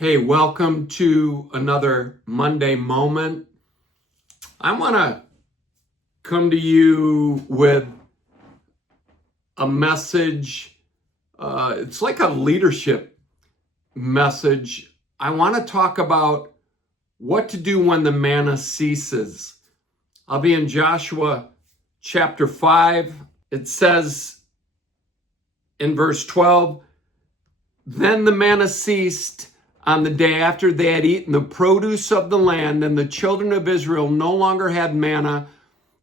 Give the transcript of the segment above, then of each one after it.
Hey, welcome to another Monday Moment. I want to come to you with a message. It's like a leadership message. I want to talk about what to do when the manna ceases. I'll be in Joshua chapter 5. It says in verse 12, "Then the manna ceased on the day after they had eaten the produce of the land, and the children of Israel no longer had manna,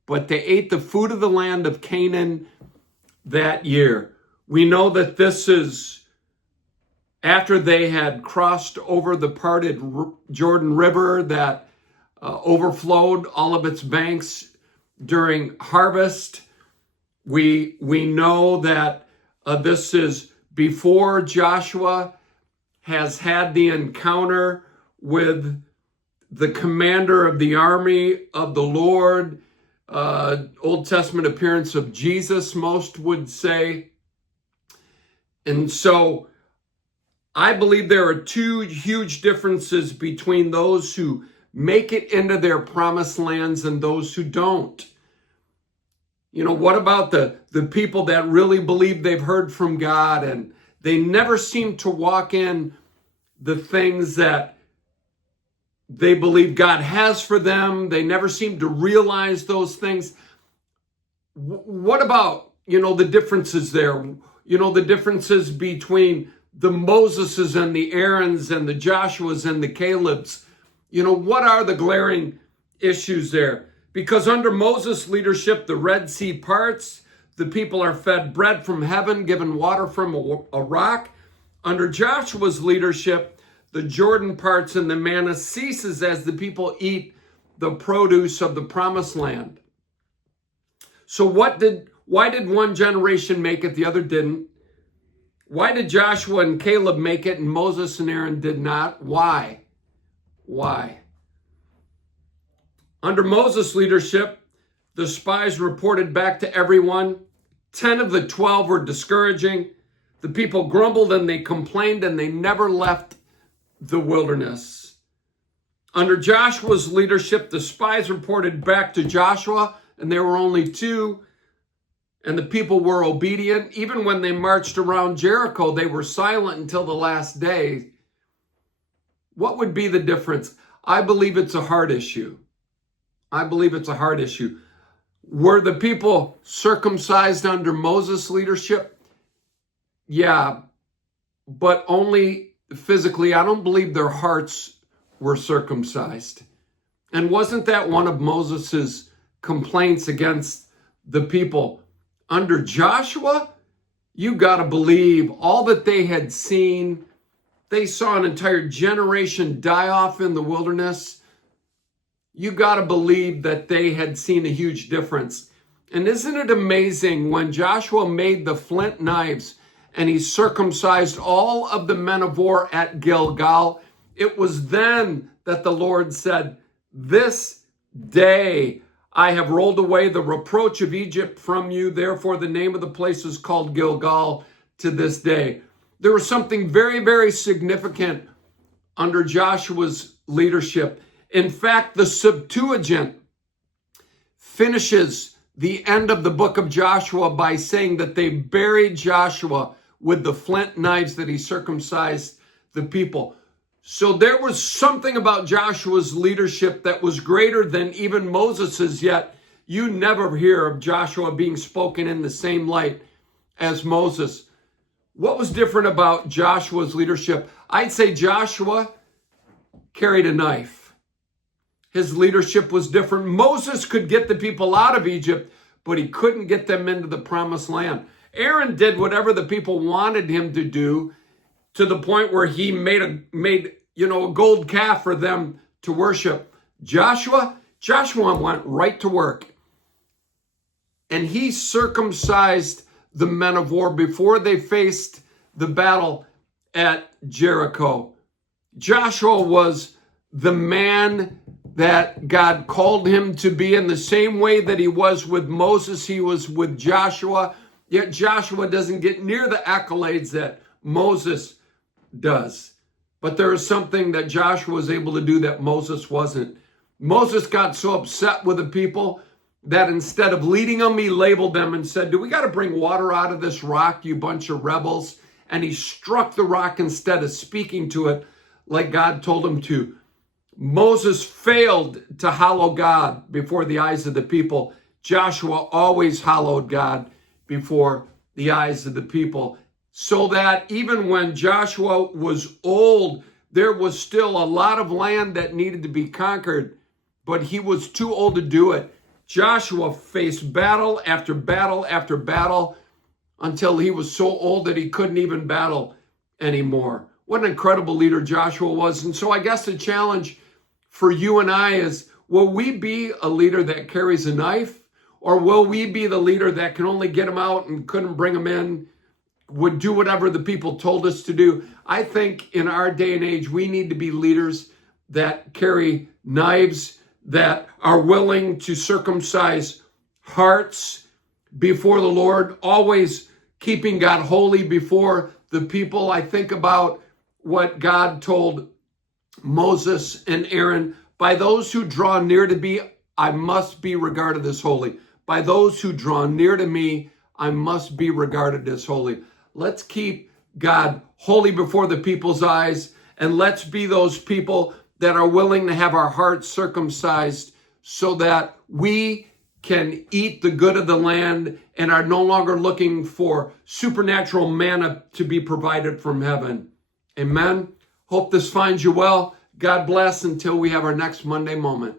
but they ate the food of the land of Canaan that year." We know that this is after they had crossed over the parted Jordan River that overflowed all of its banks during harvest. We know that this is before Joshua has had the encounter with the commander of the army of the Lord, Old Testament appearance of Jesus, most would say. And so I believe there are two huge differences between those who make it into their promised lands and those who don't. You know, what about the people that really believe they've heard from God and they never seem to walk in the things that they believe God has for them? They never seem to realize those things. What about, the differences there? The differences between the Moseses and the Aarons and the Joshuas and the Calebs. What are the glaring issues there? Because under Moses' leadership, the Red Sea parts, the people are fed bread from heaven, given water from a rock. Under Joshua's leadership, the Jordan parts and the manna ceases as the people eat the produce of the promised land. So why did one generation make it, the other didn't? Why did Joshua and Caleb make it and Moses and Aaron did not? Why? Under Moses' leadership, the spies reported back to everyone. 10 of the 12 were discouraging. The people grumbled and they complained and they never left the wilderness. Under Joshua's leadership, the spies reported back to Joshua, and there were only 2, and the people were obedient. Even when they marched around Jericho, they were silent until the last day. What would be the difference? I believe it's a heart issue. Were the people circumcised under Moses' leadership? Yeah, but only physically. I don't believe their hearts were circumcised. And wasn't that one of Moses' complaints against the people? Under Joshua, you got to believe all that they had seen. They saw an entire generation die off in the wilderness. You got to believe that they had seen a huge difference. And isn't it amazing when Joshua made the flint knives and he circumcised all of the men of war at Gilgal? It was then that the Lord said, "This day I have rolled away the reproach of Egypt from you. Therefore, the name of the place is called Gilgal to this day." There was something very, very significant under Joshua's leadership. In fact, the Septuagint finishes the end of the book of Joshua by saying that they buried Joshua with the flint knives that he circumcised the people. So there was something about Joshua's leadership that was greater than even Moses's, yet you never hear of Joshua being spoken in the same light as Moses. What was different about Joshua's leadership? I'd say Joshua carried a knife. His leadership was different. Moses could get the people out of Egypt, but he couldn't get them into the promised land. Aaron did whatever the people wanted him to do, to the point where he made a gold calf for them to worship. Joshua went right to work. And he circumcised the men of war before they faced the battle at Jericho. Joshua was the man that God called him to be. In the same way that he was with Moses, he was with Joshua. Yet Joshua doesn't get near the accolades that Moses does. But there is something that Joshua was able to do that Moses wasn't. Moses got so upset with the people that instead of leading them, he labeled them and said, do we got to bring water out of this rock, you bunch of rebels? And he struck the rock instead of speaking to it like God told him to. Moses failed to hallow God before the eyes of the people. Joshua always hallowed God before the eyes of the people. So that even when Joshua was old, there was still a lot of land that needed to be conquered, but he was too old to do it. Joshua faced battle after battle after battle until he was so old that he couldn't even battle anymore. What an incredible leader Joshua was. And so I guess the challenge for you and I is, will we be a leader that carries a knife? Or will we be the leader that can only get them out and couldn't bring them in, would do whatever the people told us to do? I think in our day and age, we need to be leaders that carry knives, that are willing to circumcise hearts before the Lord, always keeping God holy before the people. I think about what God told Moses and Aaron, by those who draw near to me, I must be regarded as holy. By those who draw near to me, I must be regarded as holy. Let's keep God holy before the people's eyes, and let's be those people that are willing to have our hearts circumcised so that we can eat the good of the land and are no longer looking for supernatural manna to be provided from heaven. Amen. Hope this finds you well. God bless until we have our next Monday moment.